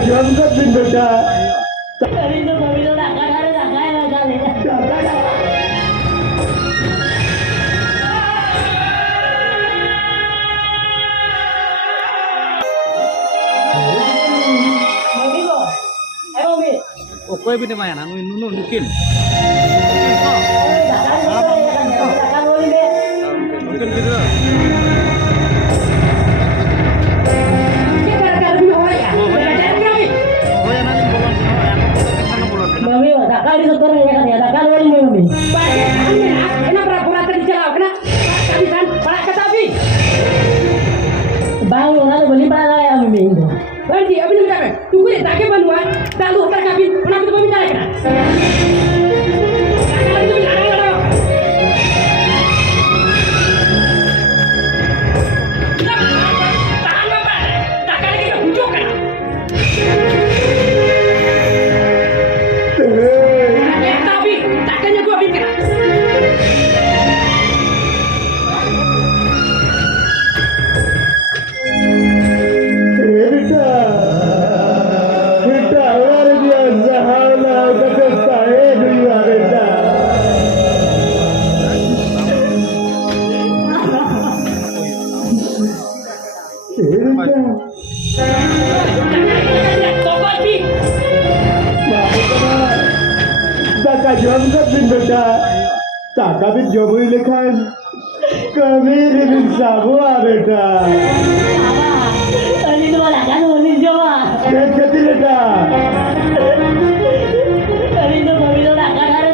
jom kat bin beda. Dari itu kami tu nak kali. Mami ko, mami. Okoy bin maya na nuno nukin. Takkan boleh deh. Nukin gitu. Mami, tak kali sekarang ya kan ya, tak kali ini mami. Kenapa pura-pura terjauh? Kenapa? Kabisan, para ketabi. Bang, lalu beli pada ya mami itu. Berarti apa ni macam? Tunggu deh, tak kepan luar. Tak lu para kabin, kenapa tu minta lagi? Jom kat bin beda. Tak kabin jom lekan. Kami rin sabua beda. Ini tu lah kan mami jawab. Jadi beda. Dari itu kami tu nak kali.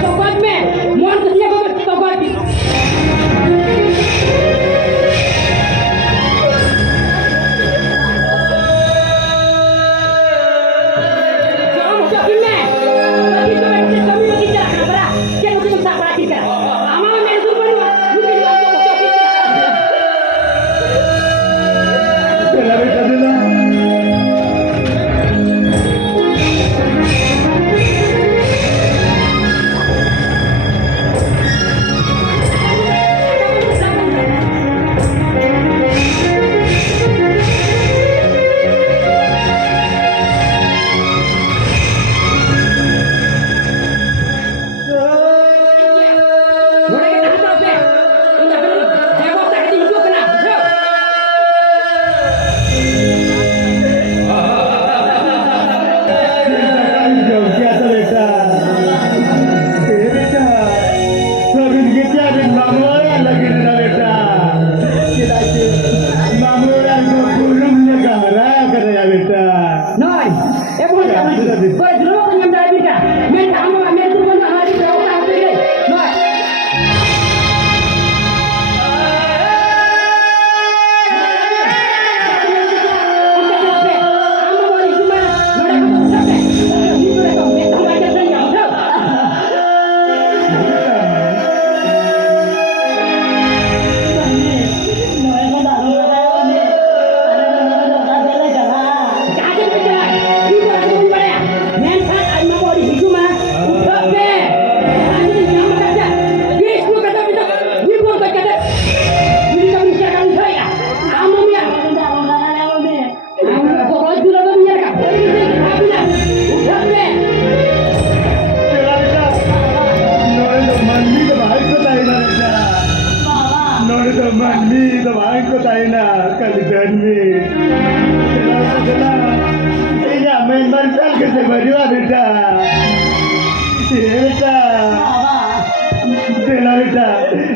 Tobat me, mohon kesia bagus tobat. Kamu siapin me. Bagi tu kami bagi jalan berapa? Kita mesti tak perhatikan. Amal me itu baru. Mungkin kamu siapin.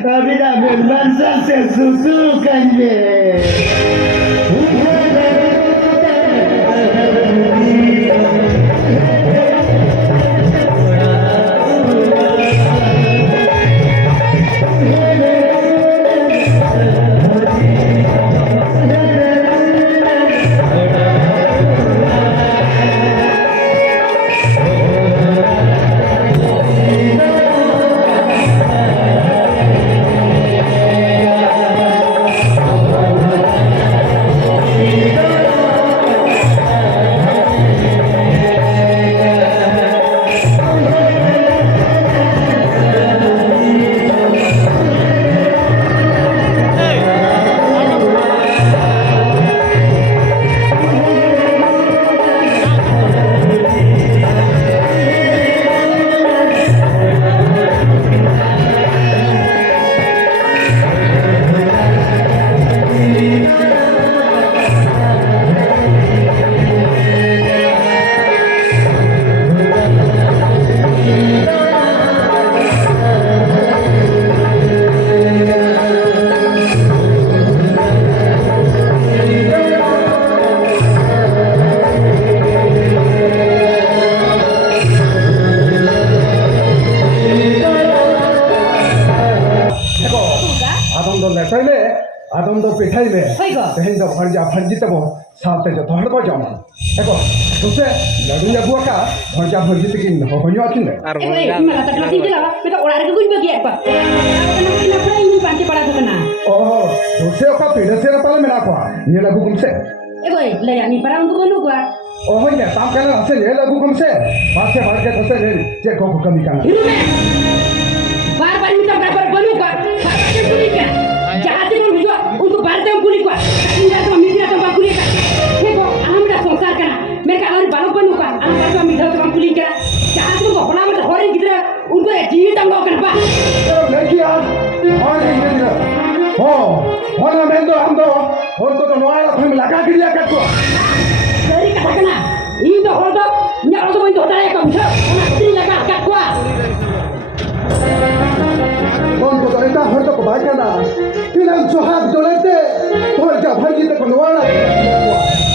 Tapi dah berbansal sesusukannya. नो भरजा भरजी तब साथ जो तो हड़बो जामा एको तुसे लड़ू या बुआ का भरजा भरजी तकिन हो होयो आकिन Ar Eh, gimana tak kasih je lah. Kita olahraga gue bagi apa? Kenapa ini panci pada tu kena? ओहो तुसे का पेड़ से पाले मेरा को ये लगू कुमसे boy, layak ni para untuk menu gua. ओहो ये ताम केला हसे ये लगू कुमसे पासे बाहर के तुसे ले जे को कमी करना Hidup ni. Bar-bar minta berapa menu gua. Bar-bar dia kulit kan. Jahat pun juga untuk bar dia kulit gua. Tinggal tu minta tu kulit kan. Heko, alam dah sonsar kan. Mereka harus balok menu kan. Alam dah tu minta tu kulit kan. Jahat pun kau pernah macam orang kita untuk jiwit am kau kenapa? लड़की यार और नहीं दे हो होना मैं तो हम तो और तो नवाला फिल्म लगा के लिया कर को Dari kata kena. Ini tu orang tu ni orang tu main tu tak kau bisa. Anak sini lagak kat gua. कौन को तो ऐसा हर तो बात करना फिल्म सुहाग जोड़ते और जब भाई जी तक नवाला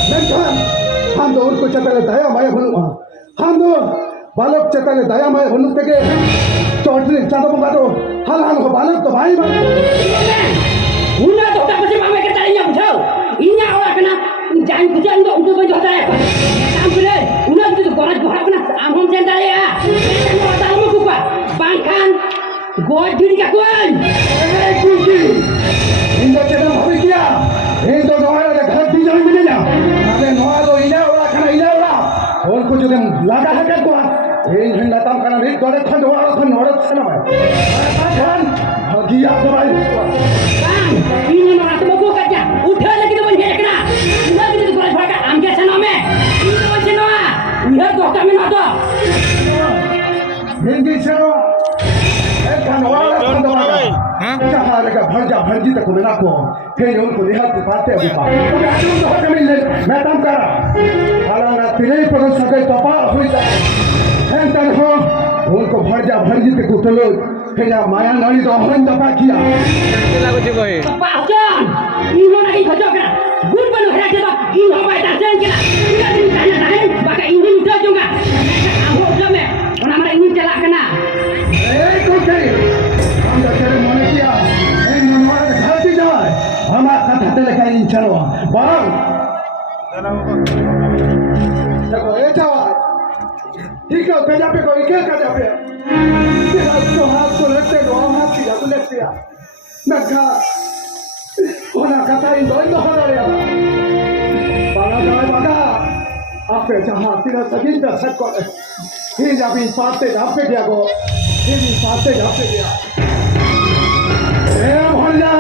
मैं कहा हम तो उनको चतले दया माया बनू हम तो बालक चतले दया माया बनू के चौधरी चादो बंगा तो हाल हाल को बालक तो भाई बन Una tu tak pasti mama kita ini yang jauh. Ini awak kena jangan kerja untuk main tu tak apa. Kamu boleh. Una tu korang korang kena amham cendal ya. Kamu tak mau kupa. Bangkan. Gua diri kakuan. ए cookie इंदो चेतन भाभी किया इंदो नवाला के घर भी जाने मिले ना अरे नवाला तो इन्हें उड़ा खाना इन्हें उड़ा और कुछ जो लगा है क्या कुआ इन हिंदा तम करना भी तोड़े खंड वाला खंड नोड़े चला भाई अरे खान भागिया तो भाई Bang, ini orang tu mau kerja. Udah lagi tu boleh kena. Udah kita korang korang ambil sana me. Ini macam mana? Udah tu kami nak tu. Hindi से एक खान वाला खंड वाला जहाँ लगा भरजी तक मिला को फिर उनको निहाल के पाते अभी पाते तो आज उनको हक मिल मैं तम करा हालांकि तिले पर सके तो पा हुई था हैं तन हो उनको भरजी तक उतलो फिर माया नाली तो हम दबा किया Lagu juga eh. Pasang. Ini lagi kerja kena. Gun penuh kerja tu. Ini apa yang terjadi kena? Kita ini tanya tanya. Maka ini muda juga. Aku udah me. Orang mana ini celak kena. ए कुछ हम तो तेरे मन किया ए मनवार घर की जाए हमारा कथा लेकर इन चलो बारम देखो ये जावा ठीक है कजा पे कोई क्या कजा पे तेरा तो हाथ को लगते दो हाथ की जादू लगती है नखा होना कथा इन दो हो रहा है बाला जाए बागा आपे जहां तेरा सगिन पे सच को ये जब इन पाते जहाँ पे गया को ये इन पाते जहाँ पे गया ए भोला